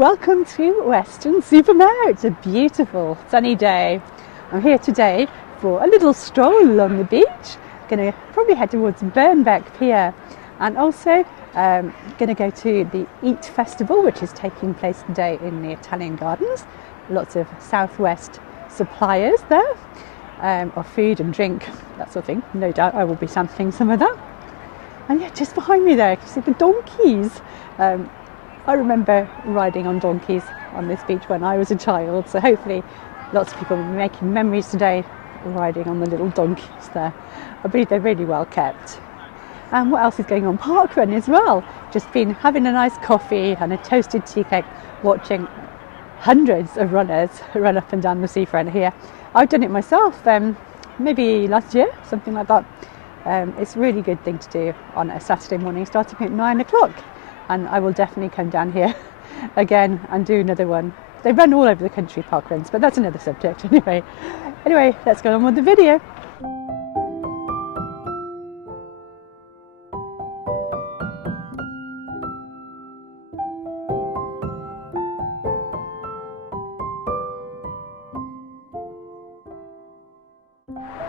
welcome to Weston Super Mare. It's a beautiful sunny day. I'm here today for a little stroll along the beach. Going to probably head towards Birnbeck Pier and also going to go to the Eat Festival, which is taking place today in the Italian Gardens. Lots of Southwest suppliers there of food and drink, that sort of thing. No doubt I will be sampling some of that. And yeah, just behind me there, you see the donkeys. I remember riding on donkeys on this beach when I was a child, so hopefully lots of people will be making memories today riding on the little donkeys there. I believe they're really well kept. And what else is going on? Parkrun as well. Just been having a nice coffee and a toasted tea cake, watching hundreds of runners run up and down the seafront here. I've done it myself, maybe last year, something like that. It's a really good thing to do on a Saturday morning starting at 9 o'clock. And I will definitely come down here again and do another one. They run all over the country, parkruns, but that's another subject anyway. Anyway, let's go on with the video.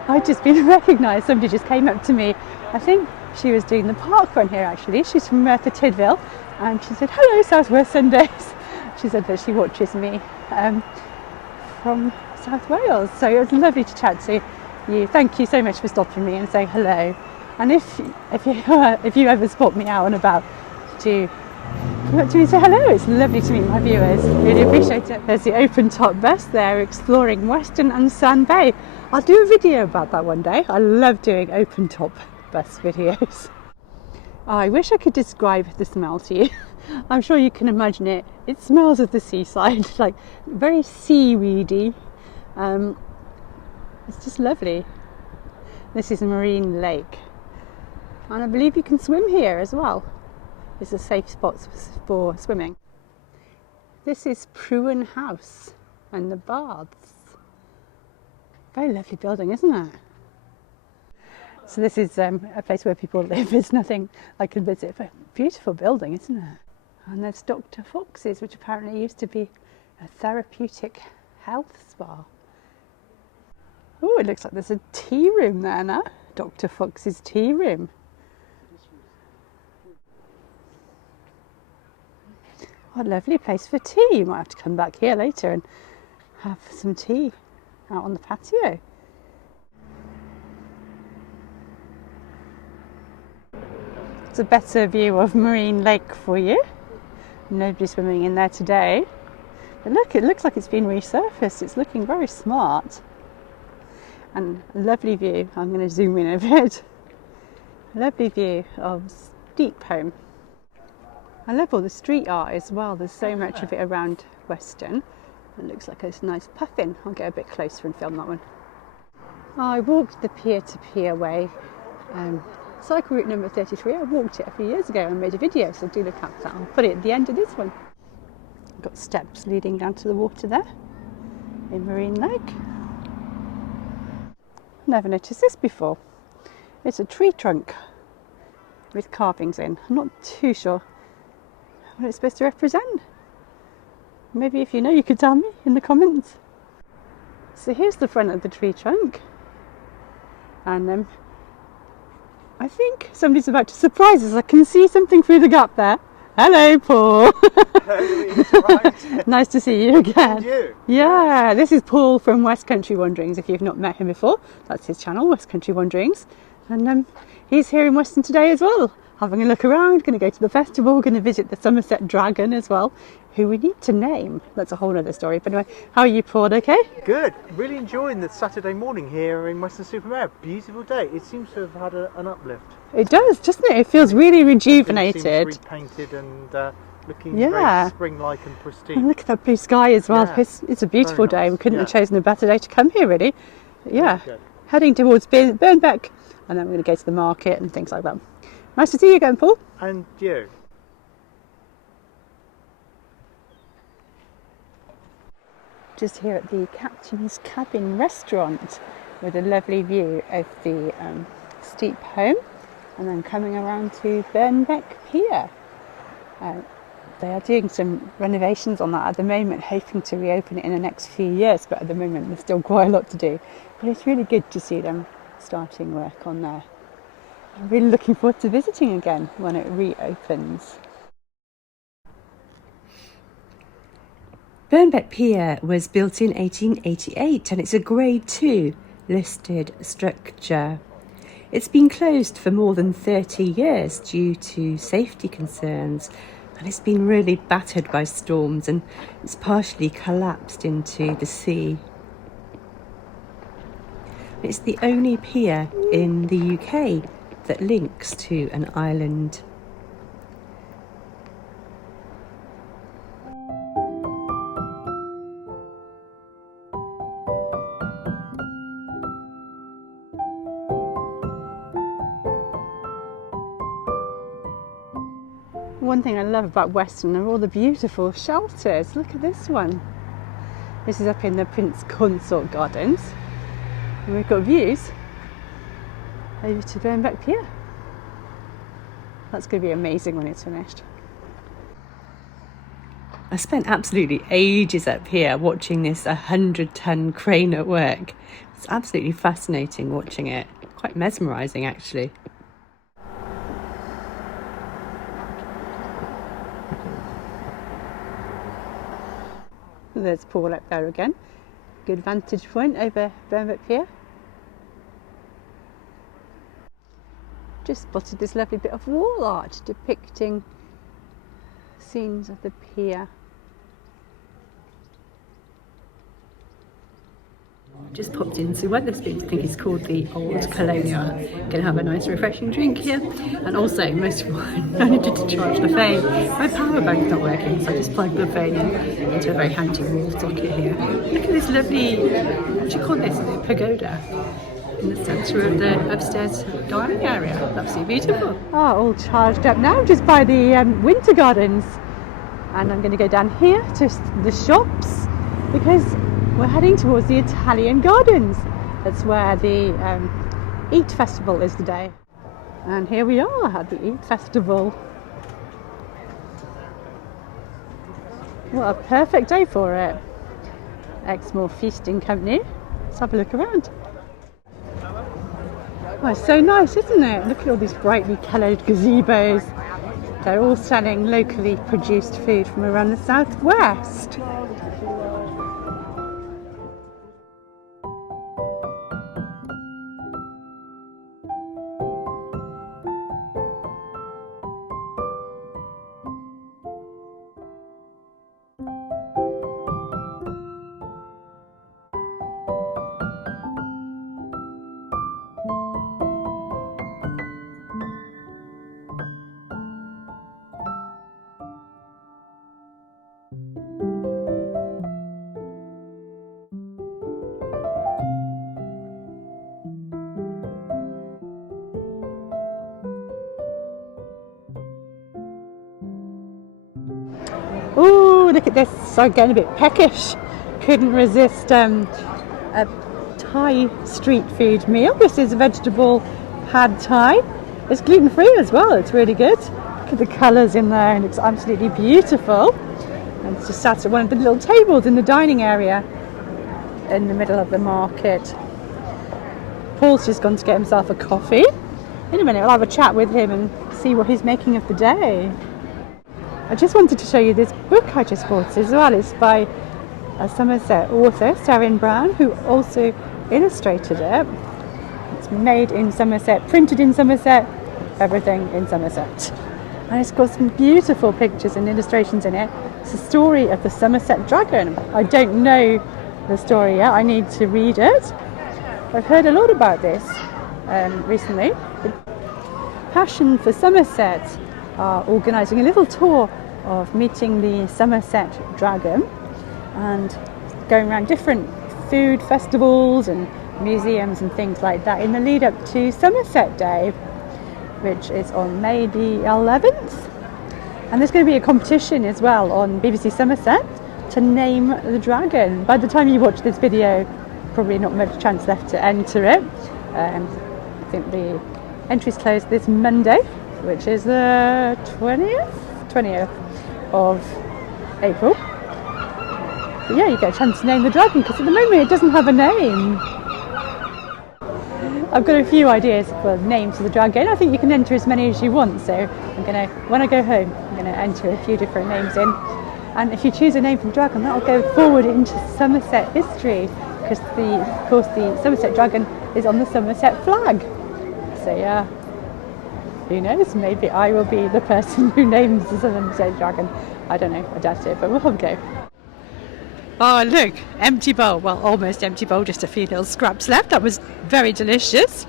I've just been recognised. Somebody just came up to me. I think she was doing the park run here actually. She's from Merthyr Tydfil and she said, "Hello, Southwest Sundays." She said that she watches me from South Wales. So it was lovely to chat to you. Thank you so much for stopping me and saying hello. And if you ever spot me out and about, do come up to me and say hello. It's lovely to meet my viewers. Really appreciate it. There's the open top bus there exploring Weston and Sand Bay. I'll do a video about that one day. I love doing open top bus videos. Oh, I wish I could describe the smell to you. I'm sure you can imagine it. It smells of the seaside, like very seaweedy. It's just lovely. This is a marine lake. And I believe you can swim here as well. It's a safe spot for swimming. This is Pruin House and the baths. Very lovely building, isn't it? So this is a place where people live. It's nothing I can visit, but beautiful building, isn't it? And there's Dr. Fox's, which apparently used to be a therapeutic health spa. Oh, it looks like there's a tea room there now. Dr. Fox's tea room. What a lovely place for tea. You might have to come back here later and have some tea out on the patio. It's a better view of Marine Lake for you. Nobody swimming in there today. But look, it looks like it's been resurfaced. It's looking very smart. And a lovely view. I'm going to zoom in a bit. A lovely view of Steep Home. I love all the street art as well. There's so much of it around Weston. It looks like a nice puffin. I'll get a bit closer and film that one. I walked the pier-to-pier way. Cycle route number 33. I walked it a few years ago and made a video, so do look at that. I'll put it at the end of this one. Got steps leading down to the water there in Marine Lake. Never noticed this before. It's a tree trunk with carvings in. I'm not too sure what it's supposed to represent. Maybe if you know, you could tell me in the comments. So here's the front of the tree trunk. And I think somebody's about to surprise us. I can see something through the gap there. Hello, Paul. Nice to see you again. And you? Yeah, this is Paul from West Country Wanderings. If you've not met him before, that's his channel, West Country Wanderings. And he's here in Weston today as well, having a look around, going to go to the festival, going to visit the Somerset Dragon as well, who we need to name. That's a whole other story. But anyway, how are you, Paul? Okay? Good. Really enjoying the Saturday morning here in Weston Super Mare. Beautiful day. It seems to have had an uplift. It does, doesn't it? It feels really rejuvenated. It seems repainted and looking very spring-like and pristine. And look at that blue sky as well. Yeah. It's a beautiful day. We couldn't have chosen a better day to come here, really. Yeah. Heading towards Birnbeck, and then we're going to go to the market and things like that. Nice to see you again, Paul. And you. Just here at the Captain's Cabin restaurant with a lovely view of the Steep Home, and then coming around to Birnbeck Pier. They are doing some renovations on that at the moment, hoping to reopen it in the next few years, but at the moment there's still quite a lot to do. But it's really good to see them starting work on there. I'm really looking forward to visiting again when it reopens. Birnbeck Pier was built in 1888 and it's a Grade 2 listed structure. It's been closed for more than 30 years due to safety concerns, and it's been really battered by storms and it's partially collapsed into the sea. It's the only pier in the UK that links to an island. One thing I love about Weston are all the beautiful shelters. Look at this one. This is up in the Prince Consort Gardens. And we've got views over to Birnbeck Pier. That's going to be amazing when it's finished. I spent absolutely ages up here watching this 100-ton crane at work. It's absolutely fascinating watching it. Quite mesmerising actually. There's Paul up there again. Good vantage point over Birnbeck Pier. Just spotted this lovely bit of wall art depicting scenes of the pier. Just popped into Wetherspoons. I think it's called the Old Colonial. Gonna have a nice refreshing drink here, and also most of all I needed to charge the phone. My power bank's not working, so I just plugged the phone into a very handy wall socket here. Look at this lovely, what do you call this? A pagoda in the centre of the upstairs dining area. Absolutely beautiful. Oh, all charged up now just by the winter gardens, and I'm going to go down here to the shops because we're heading towards the Italian gardens. That's where the Eat Festival is today. And here we are at the Eat Festival. What a perfect day for it. Exmoor Feasting Company. Let's have a look around. Oh, it's so nice, isn't it? Look at all these brightly coloured gazebos. They're all selling locally produced food from around the southwest. Oh, look at this. So getting a bit peckish. Couldn't resist a Thai street food meal. This is a vegetable pad Thai. It's gluten-free as well. It's really good. Look at the colours in there. It looks absolutely beautiful. And it's just sat at one of the little tables in the dining area in the middle of the market. Paul's just gone to get himself a coffee. In a minute, I'll have a chat with him and see what he's making of the day. I just wanted to show you this book I just bought as well. It's by a Somerset author, Sarah Brown, who also illustrated it. It's made in Somerset, printed in Somerset, everything in Somerset. And it's got some beautiful pictures and illustrations in it. It's the story of the Somerset Dragon. I don't know the story yet, I need to read it. I've heard a lot about this recently. Passion for Somerset are organising a little tour of meeting the Somerset Dragon and going around different food festivals and museums and things like that in the lead up to Somerset Day, which is on May the 11th. And there's going to be a competition as well on BBC Somerset to name the dragon. By the time you watch this video, probably not much chance left to enter it. I think the entries close this Monday, which is the 20th. of April. But yeah, you get a chance to name the dragon, because at the moment it doesn't have a name. I've got a few ideas for names for the dragon. I think you can enter as many as you want, so when I go home, I'm gonna enter a few different names in. And if you choose a name for the dragon, that'll go forward into Somerset history, because of course the Somerset Dragon is on the Somerset flag. So yeah, who knows, maybe I will be the person who names the Somerset Dragon. I don't know, I doubt it, but we'll have a go. Oh look, empty bowl, well almost empty bowl, just a few little scraps left. That was very delicious.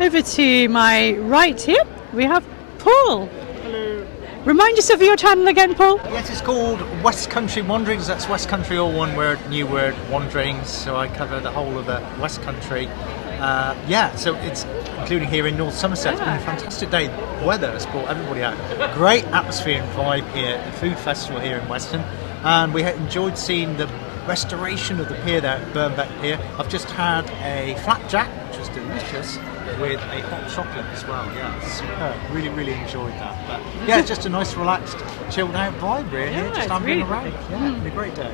Over to my right here, we have Paul. Hello. Remind us of your channel again, Paul. Yes, it's called West Country Wanderings. That's West Country, all one word, new word, wanderings. So I cover the whole of the West Country. So it's including here in North Somerset. It's been a fantastic day. Weather has brought everybody out. Great atmosphere and vibe here. The food festival here in Weston. And we enjoyed seeing the restoration of the pier there at Birnbeck Pier. I've just had a flapjack, which was delicious, with a hot chocolate as well. Yeah, superb. Really, really enjoyed that. But yeah, it's just a nice, relaxed, chilled out vibe really. Yeah, just ambient really around. Yeah, it's been a great day.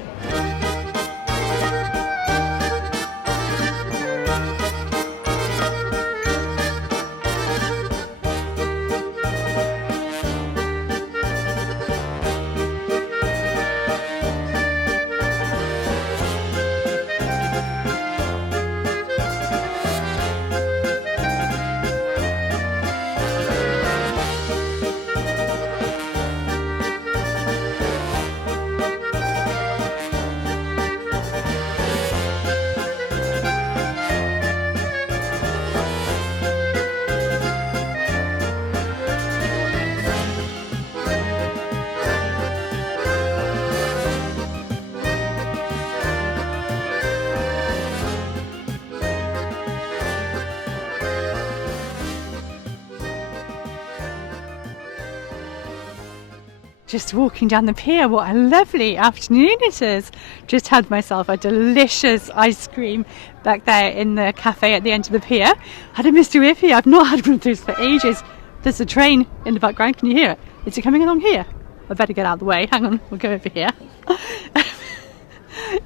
Just walking down the pier, what a lovely afternoon it is. Just had myself a delicious ice cream back there in the cafe at the end of the pier. Had a Mr. Whippy, I've not had one of those for ages. There's a train in the background, can you hear it? Is it coming along here? I better get out of the way, hang on, we'll go over here.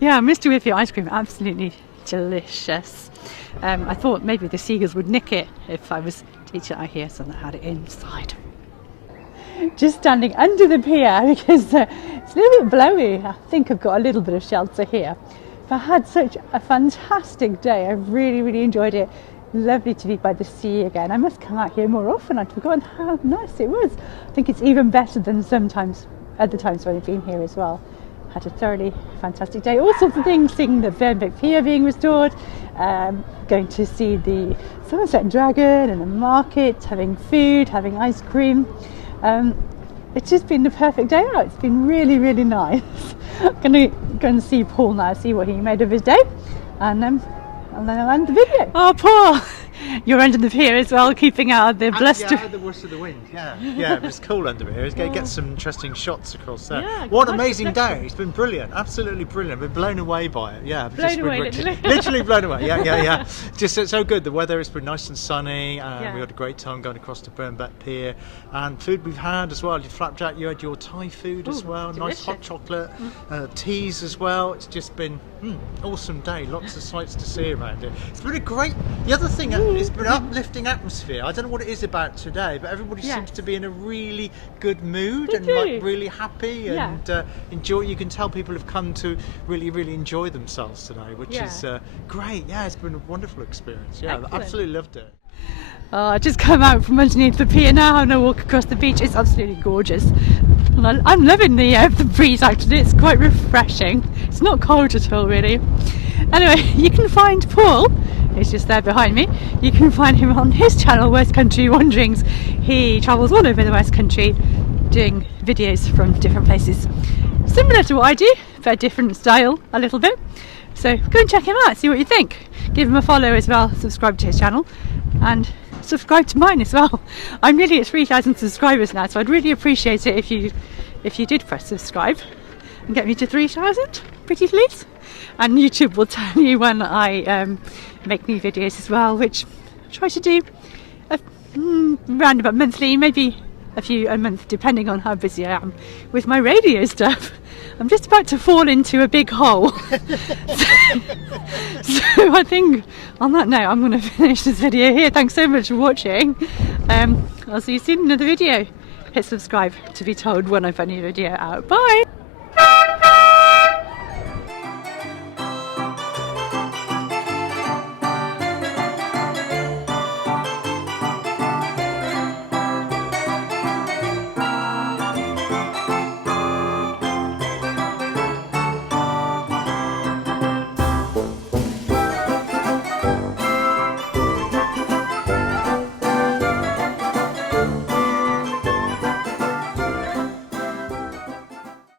Yeah, Mr. Whippy ice cream, absolutely delicious. I thought maybe the seagulls would nick it if I was to eat it out here, so I had it inside. Just standing under the pier because it's a little bit blowy. I think I've got a little bit of shelter here. But I had such a fantastic day. I really, really enjoyed it. Lovely to be by the sea again. I must come out here more often. I'd forgotten how nice it was. I think it's even better than other times when I've been here as well. Had a thoroughly fantastic day. All sorts of things, seeing the Birnbeck Pier being restored, going to see the Somerset Dragon and the market, having food, having ice cream. It's just been the perfect day out. It's been really, really nice. I'm going to go and see Paul now, see what he made of his day, and then I'll end the video. Oh, Paul, you're under the pier as well, keeping out of the bluster. Yeah, the worst of the wind. Yeah, it's cool under here. It's going to get some interesting shots across there. Yeah, what an amazing day! It's been brilliant, absolutely brilliant. I've been blown away by it. Yeah, Blown away, literally. Literally blown away. Yeah. Just so good. The weather has been nice and sunny, and we had a great time going across to Birnbeck Pier. And food we've had as well. Your flapjack, you had your Thai food as well. Delicious. Nice hot chocolate, teas as well. It's just been awesome day. Lots of sights to see around it. It's been a great. The other thing, it's been an uplifting atmosphere. I don't know what it is about today, but everybody seems to be in a really good mood and like really happy and enjoy. You can tell people have come to really, really enjoy themselves today, which is great. Yeah, it's been a wonderful experience. Yeah, I absolutely loved it. Oh, I just come out from underneath the pier now and I walk across the beach. It's absolutely gorgeous. And I'm loving the breeze actually. It's quite refreshing. It's not cold at all really. Anyway, you can find Paul, he's just there behind me. You can find him on his channel, West Country Wanderings. He travels all over the West Country doing videos from different places. Similar to what I do, but a different style a little bit. So go and check him out, see what you think. Give him a follow as well, subscribe to his channel and subscribe to mine as well. I'm nearly at 3,000 subscribers now, so I'd really appreciate it if you did press subscribe and get me to 3,000, pretty please. And YouTube will tell you when I make new videos as well, which I try to do around about monthly, maybe a month, depending on how busy I am with my radio stuff. I'm just about to fall into a big hole. So I think on that note, I'm going to finish this video here. Thanks so much for watching. I'll see you soon in another video. Hit subscribe to be told when I've got a new video out. Bye!